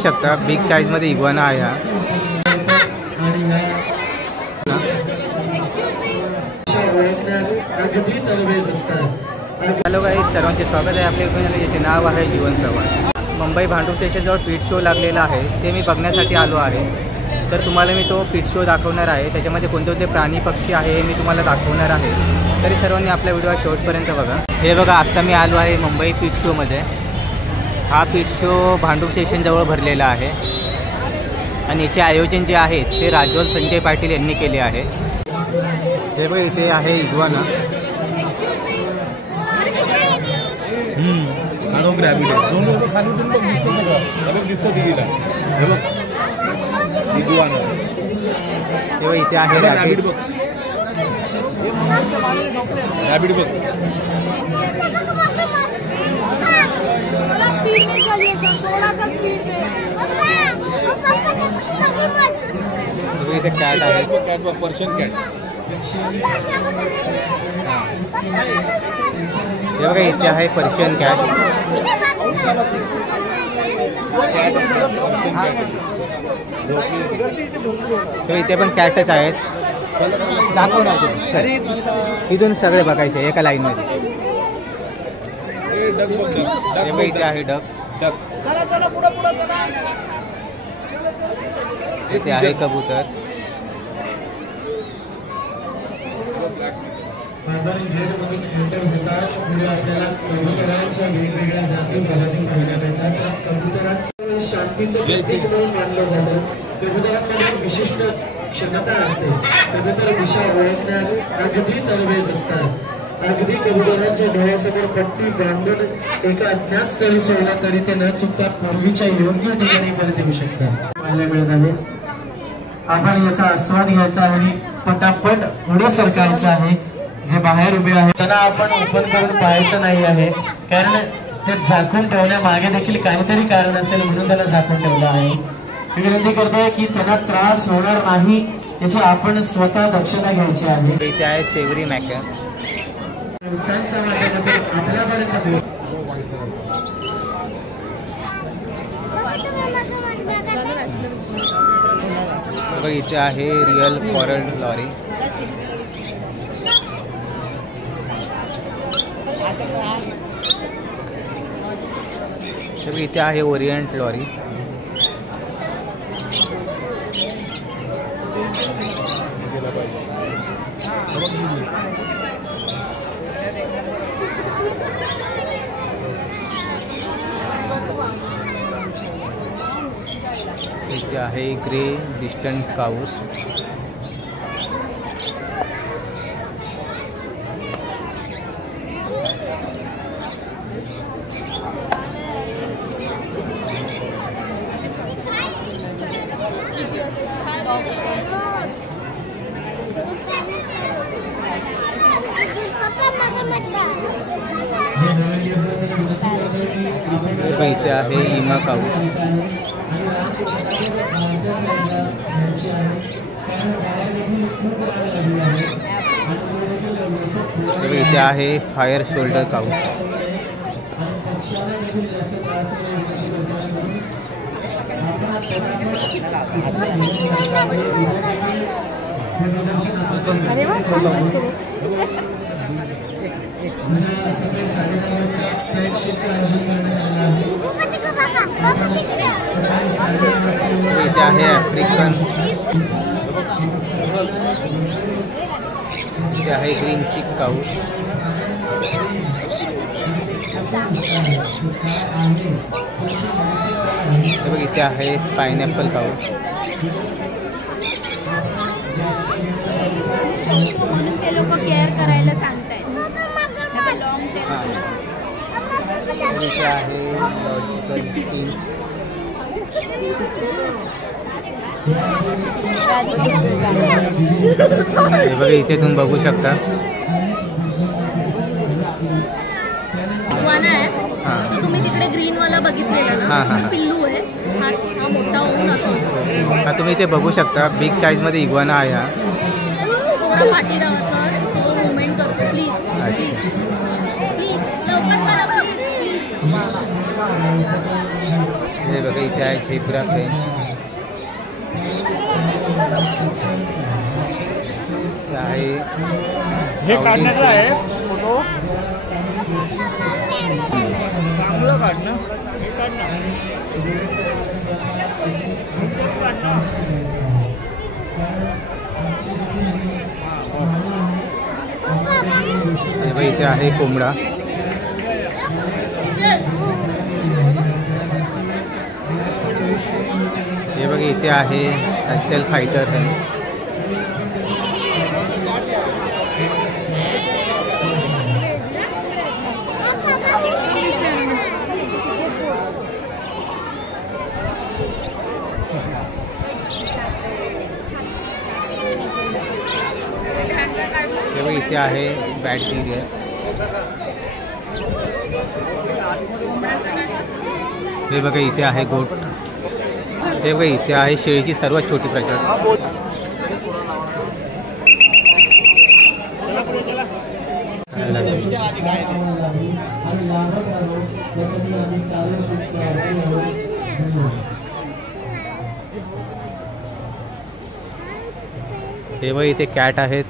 शकता big size मध्ये iguana आहे हा। हॅलो गाईज, सर्वांचे स्वागत आहे आपल्या चॅनल। याचे नाव आहे जीवन प्रवास। मुंबई भांडूप स्टेशनजवळ पीट शो लागलेला आहे, ते मी बघण्यासाठी आलो आहे। तर तुम्हाला मी तो पीट शो दाखवणार आहे। त्याच्यामध्ये कोणते प्राणी पक्षी आहे हे मी तुम्हाला दाखवणार आहे। तरी सर्वांनी आपल्या व्हिडिओ शेवटपर्यंत बघा। हे बघा, आता मी आलो आहे मुंबई पीट शोमध्ये। हा पीट शो भांडूप स्टेशनजवळ भरलेला आहे आणि याचे आयोजन जे आहे ते राजोल संजय पाटील यांनी केले आहे। हे बघा, इथे आहे इग्वाना। इथे आहे रॅबिट बघ, रॅबिट बघ। इथे कॅट आहे, कॅट बघ, पर्शियन कॅट। हे बघा, इथे आहे पर्शियन कॅट। इथे पण कॅटच आहेत। दाखवणार इथून सगळे बघायचे एका लाईन मध्ये। इथे आहे डक, इथे आहे कबूतर। वेगवेगळ्या जाती प्रजाती पाहायला मिळतात। कबुतरांचं शांतीचं प्रतीक म्हणून मानलं जातं। कबुतरांमध्ये विशिष्ट क्षमता असते। कबूतर दिशा ओळखण्यात अगदी तरबेज असतात। अगदी कबुतरांच्या डोळ्यासमोर पट्टी बांधून एका अज्ञात स्थळी सोडला तरी ते न चुकता पूर्वीच्या योग्य ठिकाणी परत येऊ शकतात। पाहायला मिळत आहे। आपण याचा आस्वाद घ्यायचा आणि पटापट पुढे सरकायचं आहे। जे बाहेर उभे आहेत त्यांना आपण ओपन करून पाहायचं नाही आहे, कारण ते झाकून ठेवण्यामागे देखील काहीतरी कारण असेल म्हणून त्याला झाकून ठेवलं आहे। मी विनंती करतोय की त्यांना त्रास होणार नाही याची आपण स्वतः दक्षता घ्यायची आहे। इथे आहे सेवरी मॅकॅन। दिवसांच्या माध्यमातून आपल्यापर्यंत इथे आहे रिअल कॉरल लॉरी। इथे आहे ओरिएंट लॉरी। इथे आहे ग्रे डिस्टंट काऊस। इथे आहे इमा काऊ। इथे आहे फायर शोल्डर काऊ। इथे आहे आफ्रिकन। इथे आहे ग्रीन चिक काऊ। इथे आहे पाइनएप्पल काऊ। म्हणून ते लोक केअर करायला सांगतायत। इथे आहे लॉजिकल किंग। हे बघा, इथे तुम्ही बघू शकता इग्वाना आहे। तो तुम्ही तिकडे ग्रीन वाला बघितलेला ना, पिल्लू आहे। हा मोठा होऊन असतो। हा तुम्ही इथे बघू शकता बिग साईज मध्ये इग्वाना आहे हा। थोडा पाठी राहा सर, तो मुवमेंट करतो। प्लीज प्लीज प्लीज लवकर करा प्लीज। हे बघा इथे आहे झेब्रा फ्रेंच आहे, हे काढण्याचा आहे फोटो चांगलं काढणं, हे काढणं हे बघा इथे आहे कोंबडा. हे बघा इथे आहे एक्सेल फायटर आहे. हे बघा इथे आहे बॅक्टेरिया. हे बघा इथे आहे गोट. हे बघा इथे आहे शेळीची सर्वात छोटी प्रजाती. हे बघा इथे कॅट आहेत.